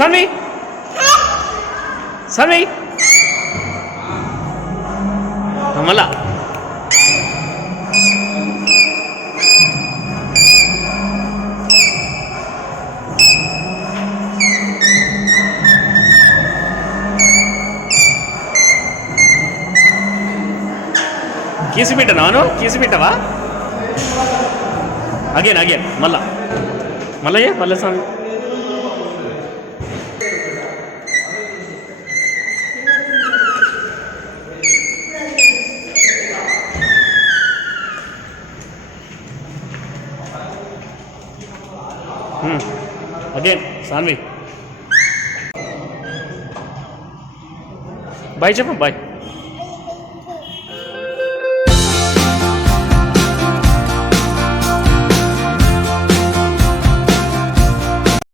సాన్వి సాన్వి మళ్ళా కీసు పెట్టనాను కీసు పెట్టవా అగేన్ మళ్ళా మళ్ళీ స్వామి అగేన్ సాన్వి బాయ్ చెప్పు బాయ్